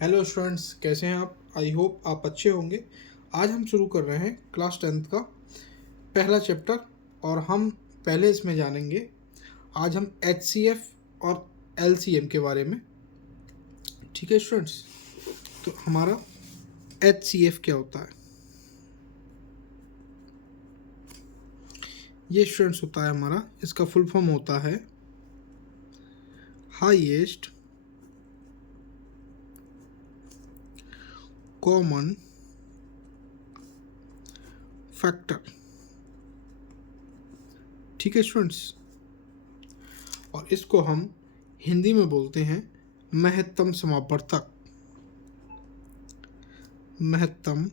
Hello students, कैसे हैं आप? आई होप आप अच्छे होंगे। आज हम शुरू कर रहे हैं क्लास 10th का पहला चैप्टर और हम पहले इसमें जानेंगे। आज हम HCF और LCM के बारे में। ठीक है स्टूडेंट्स, तो हमारा HCF क्या होता है? ये स्टूडेंट्स होता है हमारा, इसका फुल फॉर्म होता है हाईएस्ट कॉमन फैक्टर। ठीक है स्टूडेंट्स, और इसको हम हिंदी में बोलते हैं महत्तम समापवर्तक। महत्तम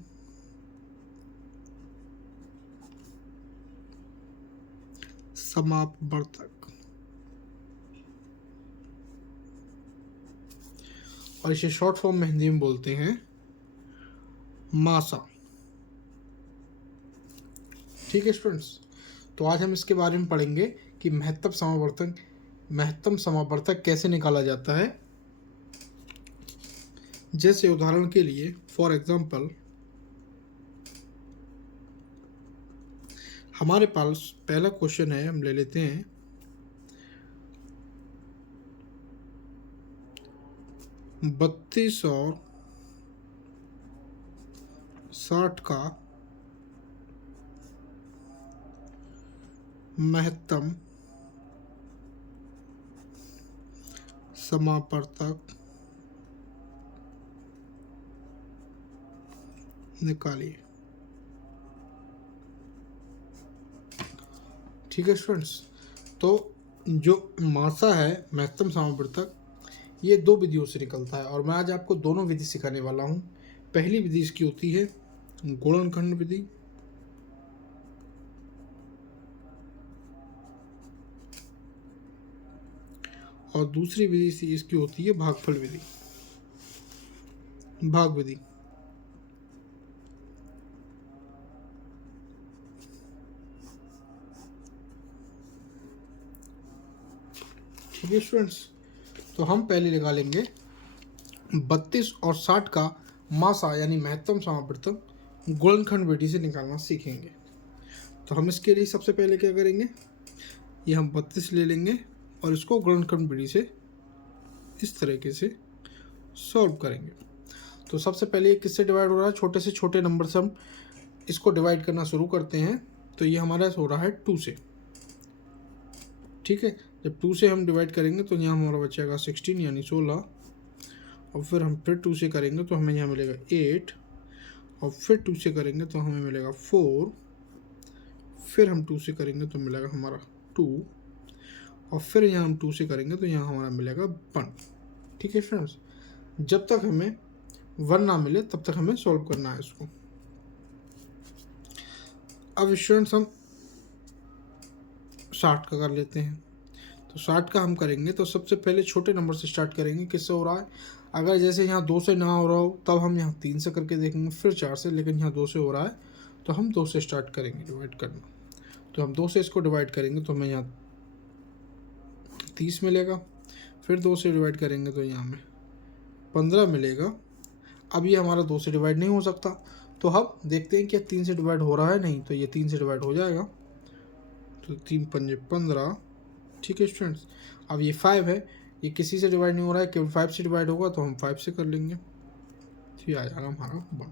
समापवर्तक, और इसे शॉर्ट फॉर्म में हिंदी में बोलते हैं मासा। ठीक है स्टूडेंट्स, तो आज हम इसके बारे में पढ़ेंगे कि महत्तम समापवर्तक कैसे निकाला जाता है। जैसे उदाहरण के लिए फॉर एग्जांपल, हमारे पास पहला क्वेश्चन है, हम ले लेते हैं 32 और 60 का महत्तम समापवर्तक निकालिए। ठीक है स्टूडेंट्स, तो जो मासा है महत्तम समापवर्तक, ये दो विधियों से निकलता है और मैं आज आपको दोनों विधि सिखाने वाला हूँ। पहली विधि इसकी होती है गुणनखंड विधि, और दूसरी विधि इसकी होती है भागफल विधि, भाग विधि। ठीक है स्टूडेंट्स, तो हम पहले निकालेंगे 32 और 60 का मासा यानी महत्तम समापवर्तक गुणनखंड विधि से निकालना सीखेंगे। तो हम इसके लिए सबसे पहले क्या करेंगे, ये हम 32 ले लेंगे और इसको गुणनखंड विधि से इस तरीके से सॉल्व करेंगे। तो सबसे पहले ये किससे डिवाइड हो रहा है, छोटे से छोटे नंबर से हम इसको डिवाइड करना शुरू करते हैं। तो ये हमारा हो रहा है 2 से। ठीक है, जब 2 से हम डिवाइड करेंगे तो यहाँ हमारा बचेगा 16 यानी 16, और फिर हम फिर 2 से करेंगे तो हमें यहाँ मिलेगा 8, और फिर 2 से करेंगे तो हमें मिलेगा 4, फिर हम 2 से करेंगे तो मिलेगा हमारा 2, और फिर यहाँ हम 2 से करेंगे तो यहाँ हमारा मिलेगा 1। ठीक है फ्रेंड्स, जब तक हमें 1 ना मिले तब तक हमें सॉल्व करना है इसको। अब स्टूडेंट्स हम 60 का कर लेते हैं। तो 60 का हम करेंगे तो सबसे पहले छोटे नंबर से स्टार्ट करेंगे। किससे हो रहा है, अगर जैसे यहाँ 2 से ना हो रहा हो तब हम यहाँ 3 से करके देखेंगे, फिर 4 से, लेकिन यहाँ 2 से हो रहा है तो हम 2 से स्टार्ट करेंगे डिवाइड करना। तो हम 2 से इसको डिवाइड करेंगे तो हमें यहाँ 30 मिलेगा, फिर 2 से डिवाइड करेंगे तो यहाँ हमें 15 मिलेगा। अब ये हमारा 2 से डिवाइड नहीं हो सकता, तो हम देखते हैं कि 3 से डिवाइड हो रहा है, नहीं तो ये 3 से डिवाइड हो जाएगा। तो 3 पंजे 15। ठीक है स्टूडेंट्स, अब ये 5 है, ये किसी से डिवाइड नहीं हो रहा है, केवल 5 से डिवाइड होगा तो हम 5 से कर लेंगे, तो ये आ जाएगा हमारा 1।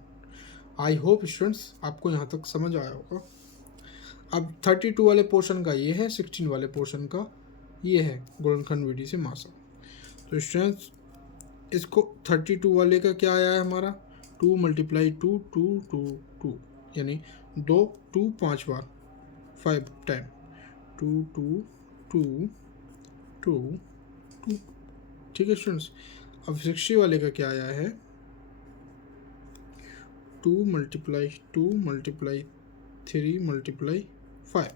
आई होप स्टूडेंट्स आपको यहाँ तक समझ आया होगा। अब 32 वाले पोर्शन का ये है, 16 वाले पोर्शन का ये है गुणनखंड विधि से मासा। तो स्टूडेंट्स इसको 32 वाले का क्या आया है हमारा, 2 × 2 2 2 2 यानी 2 2 5 बार, 5 टाइम 2 2 2 2 2। ठीक है स्टूडेंट्स, अब 60 वाले का क्या आया है, 2 × 2 × 3 × 5।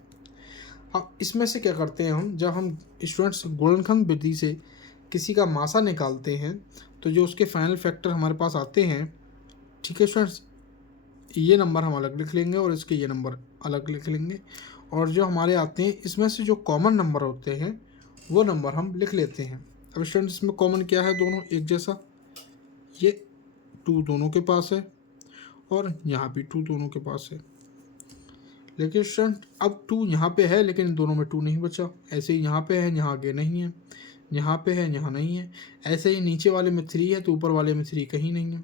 अब इसमें से क्या करते हैं हम, जब हम स्टूडेंट्स गुणनखंड विधि से किसी का मासा निकालते हैं तो जो उसके फाइनल फैक्टर हमारे पास आते हैं, ठीक है स्टूडेंट्स, ये नंबर हम अलग लिख लेंगे और इसके ये नंबर अलग लिख लेंगे, और जो हमारे आते हैं इसमें से जो कॉमन नंबर होते हैं वो नंबर हम लिख लेते हैं। अब स्टूडेंट्स इसमें कॉमन क्या है, दोनों एक जैसा, ये 2 दोनों के पास है और यहाँ भी 2 दोनों के पास है। लेकिन स्टूडेंट अब 2 यहाँ पे है लेकिन इन दोनों में 2 नहीं बचा। ऐसे ही यहाँ पे है, यहाँ आगे नहीं है, यहाँ पे है, यहाँ नहीं है। ऐसे ही नीचे वाले में 3 है तो ऊपर वाले में 3 कहीं नहीं है,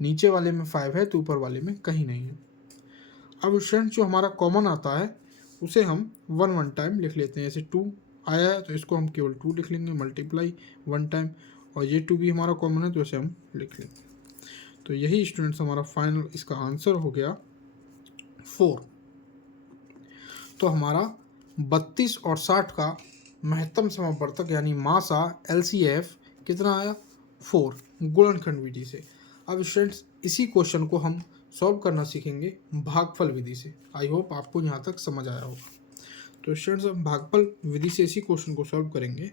नीचे वाले में 5 है तो ऊपर वाले में कहीं नहीं है। अब स्टूडेंट जो हमारा कॉमन आता है उसे हम 1 टाइम लिख लेते हैं। जैसे 2 आया है तो इसको हम केवल 2 लिख लेंगे, मल्टीप्लाई 1 टाइम, और ये 2 भी हमारा कॉमन है तो इसे हम लिख लेंगे। तो यही स्टूडेंट्स हमारा फाइनल इसका आंसर हो गया 4। तो हमारा 32 और 60 का महत्तम समावर्तक यानी मासा LCF कितना आया 4 गुणनखंड विधि से। अब स्टूडेंट्स इसी क्वेश्चन को हम सॉल्व करना सीखेंगे भागफल विधि से। आई होप आपको यहाँ तक समझ आया होगा। तो स्टूडेंट्स हम भागफल विधि से इसी क्वेश्चन को सॉल्व करेंगे।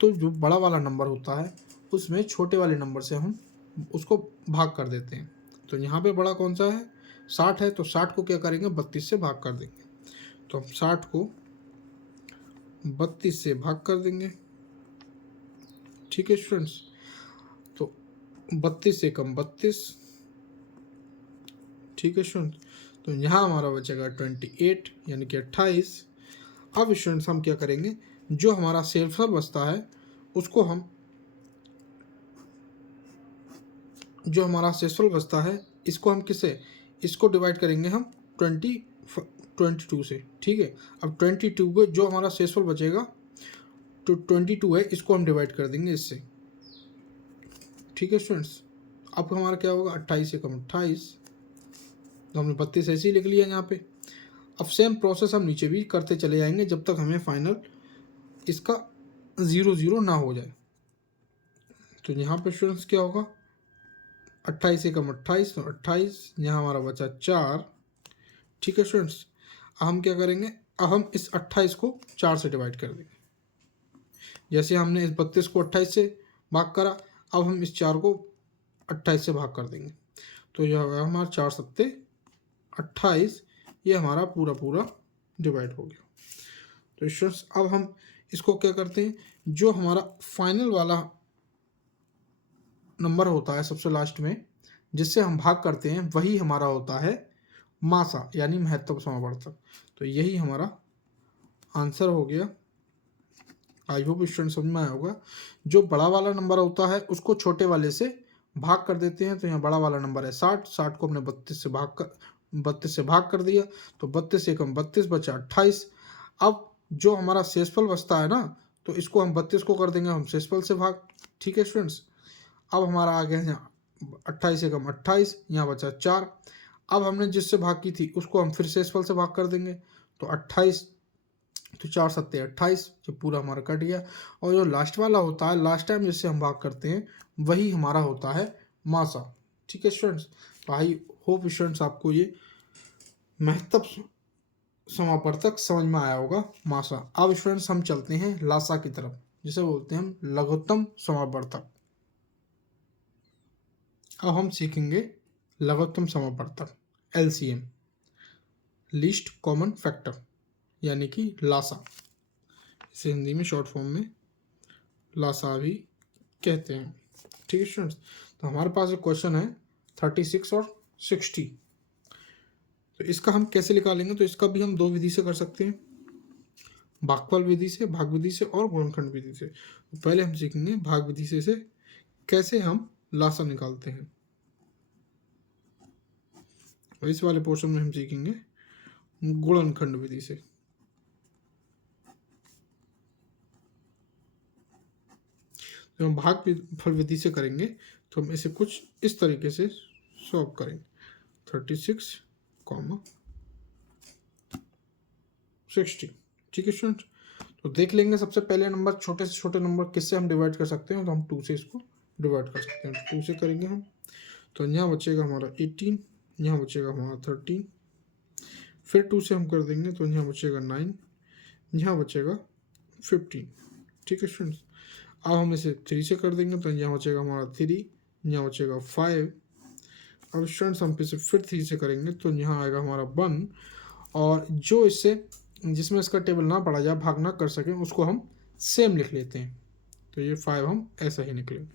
तो जो बड़ा वाला नंबर होता है उसमें छोटे वाले नंबर से हम उसको भाग कर देते हैं। तो यहाँ पे बड़ा कौन सा है 60 है, तो 60 को क्या करेंगे 32 से भाग कर देंगे। तो हम 60 को 32 से भाग कर देंगे। ठीक है स्टूडेंट्स, तो 32 से कम 32। ठीक है स्टूडेंट्स, तो यहाँ हमारा बचेगा 28 यानी कि 28। अब स्टूडेंट्स हम क्या करेंगे, जो हमारा शेषफल बचता है उसको हम इसको हम किससे, इसको डिवाइड करेंगे हम 22 से। ठीक है, अब 22 को जो हमारा शेषफल बचेगा तो 22 है, इसको हम डिवाइड कर देंगे इससे। ठीक है स्टूडेंट्स, अब हमारा क्या होगा 28 से कम 28, तो हमने 32 ऐसे ही लिख लिया यहाँ पे। अब सेम प्रोसेस हम नीचे भी करते चले जाएंगे जब तक हमें फाइनल इसका 0 ना हो जाए। तो यहाँ पे स्टूडेंट्स क्या होगा 28 से कम 28, तो 28, यहाँ हमारा बचा 4। ठीक है स्टूडेंट्स, अब हम क्या करेंगे, अब हम इस 28 को 4 से डिवाइड कर देंगे। जैसे हमने इस 32 को 28 से भाग करा, अब हम इस 4 को 28 से भाग कर देंगे। तो यह होगा हमारा 4 सत्ते 28, ये हमारा पूरा डिवाइड हो गया। तो स्टूडेंट्स अब हम इसको क्या करते हैं, जो हमारा फाइनल वाला नंबर होता है सबसे लास्ट में जिससे हम भाग करते हैं वही हमारा होता है मासा यानी महत्तम समावर्तक। तो यही हमारा आंसर हो गया। आई होप स्टूडेंट समझ में आया होगा। जो बड़ा वाला नंबर होता है उसको छोटे वाले से भाग कर देते हैं। तो यहाँ बड़ा वाला नंबर है 60, 60 को हमने 32 से भाग कर दिया, तो 32 से कम 32 बचा 28। अब जो हमारा शेषफल बचता है ना, तो इसको हम 32 को कर देंगे हम शेषफल से भाग। ठीक है स्टूडेंट्स, अब हमारा आ गया यहाँ 28 से कम 28, यहाँ बचा 4। अब हमने जिससे भाग की थी उसको हम फिर शेषफल से भाग कर देंगे, तो 28, तो 4 सत्ते 28, जो पूरा हमारा कट गया। और जो लास्ट वाला होता है लास्ट टाइम जिससे हम भाग करते हैं वही हमारा होता है मासा। ठीक है स्टूडेंट्स, तो आई होप स्टूडेंट्स आपको ये महत्तम समावर्तक समझ में आया होगा मासा। अब स्टूडेंट्स हम चलते हैं लासा की तरफ, जिसे बोलते हैं हम लघुत्तम समावर्तक। अब हम सीखेंगे लघुत्तम समावर्तक LCM, लीस्ट कॉमन फैक्टर, यानी कि लासा। इसे हिंदी में शॉर्ट फॉर्म में लासा भी कहते हैं। ठीक है स्टूडेंट्स, तो हमारे पास एक क्वेश्चन है 36 और 60। तो इसका हम कैसे निकालेंगे, तो इसका भी हम 2 विधि से कर सकते हैं, भागफल विधि से, भाग विधि से और गुणनखंड विधि से। तो पहले हम सीखेंगे भाग विधि से कैसे हम लासा निकालते हैं। और इस वाले पोर्शन में हम सीखेंगे गुणनखंड विधि से। तो हम भागफल विधि से करेंगे तो हम इसे कुछ इस तरीके से सॉल्व करेंगे 36, 60। ठीक है स्टूडेंट, तो देख लेंगे सबसे पहले नंबर छोटे से छोटे नंबर किससे हम डिवाइड कर सकते हैं। तो हम 2 से इसको डिवाइड कर सकते हैं, 2 से करेंगे हम। तो यहाँ बचेगा हमारा 18, यहाँ बचेगा हमारा 13, फिर 2 से हम कर देंगे तो यहाँ बचेगा 9, यहाँ बचेगा 15। ठीक है स्टूडेंट्स, अब हम इसे 3 से कर देंगे तो यहाँ बचेगा हमारा 3, यहाँ बचेगा 5। अब स्टूडेंट्स हम इसे फिर 3 से करेंगे तो यहाँ आएगा हमारा 1, और जो इससे जिसमें इसका टेबल ना पड़ा जाए, भाग ना कर सकें, उसको हम सेम लिख लेते हैं। तो ये 5 हम ऐसा ही निकलेंगे।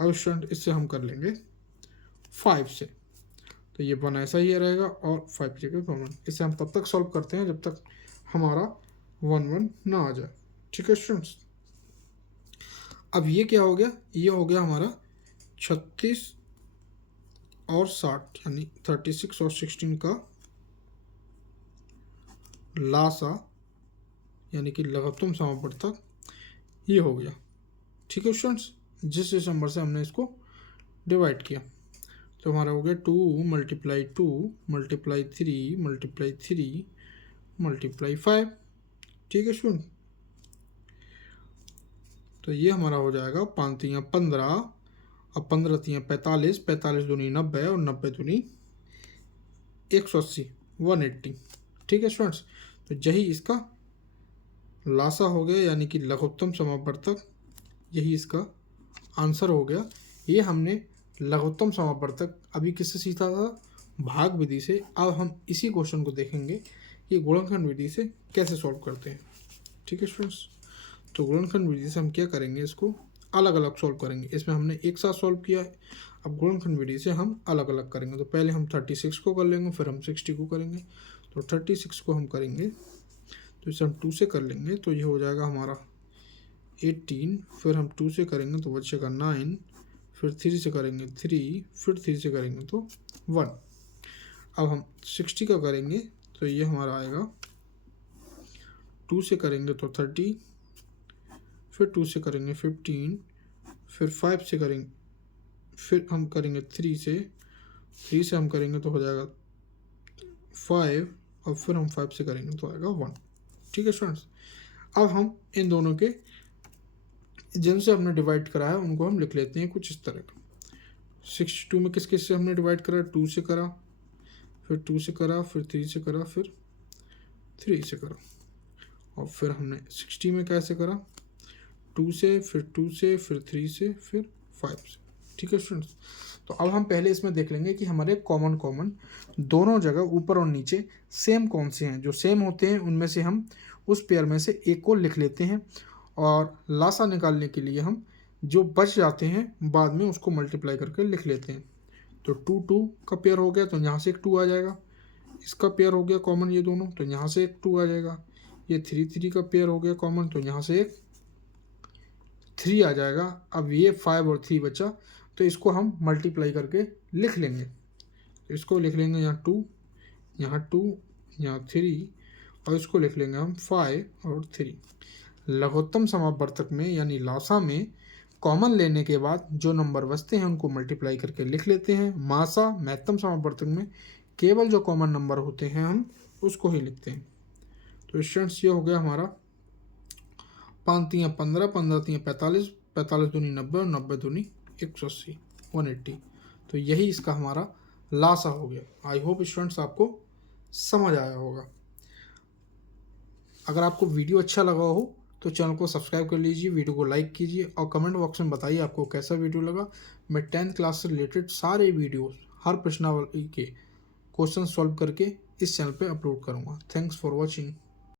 अब स्टूडेंट इससे हम कर लेंगे 5 से, तो ये 1 ऐसा ही रहेगा और 5 की जगह कॉमन। इसे हम तब तक सॉल्व करते हैं जब तक हमारा 1 1 ना आ जाए। ठीक है स्टूडेंट्स, अब ये क्या हो गया, ये हो गया हमारा 36 और 60 यानी 36 और 16 का लासा यानी कि लघुत्तम समापवर्तक ये हो गया। ठीक है स्टूडेंट्स, जिस नंबर से हमने इसको डिवाइड किया, तो हमारा हो गया 2 × 2 × 3 × 3 × 5। ठीक है स्टूडेंट, तो ये हमारा हो जाएगा 5 × 15, अब 15 × 45, 45 दूनी 90 और 90 दूनी 180, 180। ठीक है स्टूडेंट्स, तो यही इसका लासा हो गया यानी कि लघुत्तम समापवर्तक, यही इसका आंसर हो गया। ये हमने लघुत्तम समापवर्तक अभी किससे सीखा था, भाग विधि से। अब हम इसी क्वेश्चन को देखेंगे कि गुणनखंड विधि से कैसे सॉल्व करते हैं। ठीक है स्टूडेंट्स, तो गुणनखंड विधि से हम क्या करेंगे, इसको अलग अलग सॉल्व करेंगे। इसमें हमने एक साथ सॉल्व किया है, अब गुणनखंड विधि से हम अलग अलग करेंगे। तो पहले हम 36 को कर लेंगे, फिर हम 60 को करेंगे। तो 36 को हम करेंगे तो इसे हम 2 से कर लेंगे, तो ये हो जाएगा हमारा 18, फिर हम 2 से करेंगे तो बचेगा 9, फिर 3 से करेंगे 3, फिर 3 से करेंगे तो 1। अब हम 60 का करेंगे तो ये हमारा आएगा 2 से करेंगे तो 30, फिर 2 से करेंगे 15, फिर 5 से करेंगे, फिर हम करेंगे 3 से हम करेंगे तो हो जाएगा 5, और फिर हम 5 से करेंगे तो आएगा 1। ठीक है स्टूडेंट्स, अब हम इन दोनों के जिनसे हमने डिवाइड करा है उनको हम लिख लेते हैं कुछ इस तरह का। 62 में किस किस से हमने डिवाइड करा, 2 से करा, फिर 2 से करा, फिर 3 से करा, फिर 3 से करा, और फिर हमने 60 में कैसे करा, 2 से, फिर 2 से, फिर 3 से, फिर 5 से। ठीक है स्टूडेंट्स, तो अब हम पहले इसमें देख लेंगे कि हमारे कॉमन दोनों जगह ऊपर और नीचे सेम कौन से हैं। जो सेम होते हैं उनमें से हम उस पेयर में से एक को लिख लेते हैं, और लासा निकालने के लिए हम जो बच जाते हैं बाद में उसको मल्टीप्लाई करके लिख लेते हैं। तो 2 2 का पेयर हो गया तो यहाँ से एक 2 आ जाएगा, इसका पेयर हो गया कॉमन ये दोनों, तो यहाँ से एक 2 आ जाएगा। ये 3 3 का पेयर हो गया कॉमन, तो यहाँ से एक 3 आ जाएगा। अब ये 5 और 3 बचा, तो इसको हम मल्टीप्लाई करके लिख लेंगे। तो इसको लिख लेंगे यहाँ 2, यहाँ 2, यहाँ 3, और इसको लिख लेंगे हम 5 और 3। लघुत्तम समापवर्तक में यानी लासा में कॉमन लेने के बाद जो नंबर बचते हैं उनको मल्टीप्लाई करके लिख लेते हैं। मासा महत्तम समापवर्तक में केवल जो कॉमन नंबर होते हैं हम उसको ही लिखते हैं। तो स्टूडेंट्स, ये हो गया हमारा 5 × 15, 15 × 45, 45 दूनी 90 और 90 दूनी 180, 180। तो यही इसका हमारा लासा हो गया। आई होप स्टूडेंट्स आपको समझ आया होगा। अगर आपको वीडियो अच्छा लगा हो तो चैनल को सब्सक्राइब कर लीजिए, वीडियो को लाइक कीजिए और कमेंट बॉक्स में बताइए आपको कैसा वीडियो लगा। मैं 10th क्लास से रिलेटेड सारे वीडियोस हर प्रश्नावली के क्वेश्चन सॉल्व करके इस चैनल पे अपलोड करूँगा। Thanks for watching.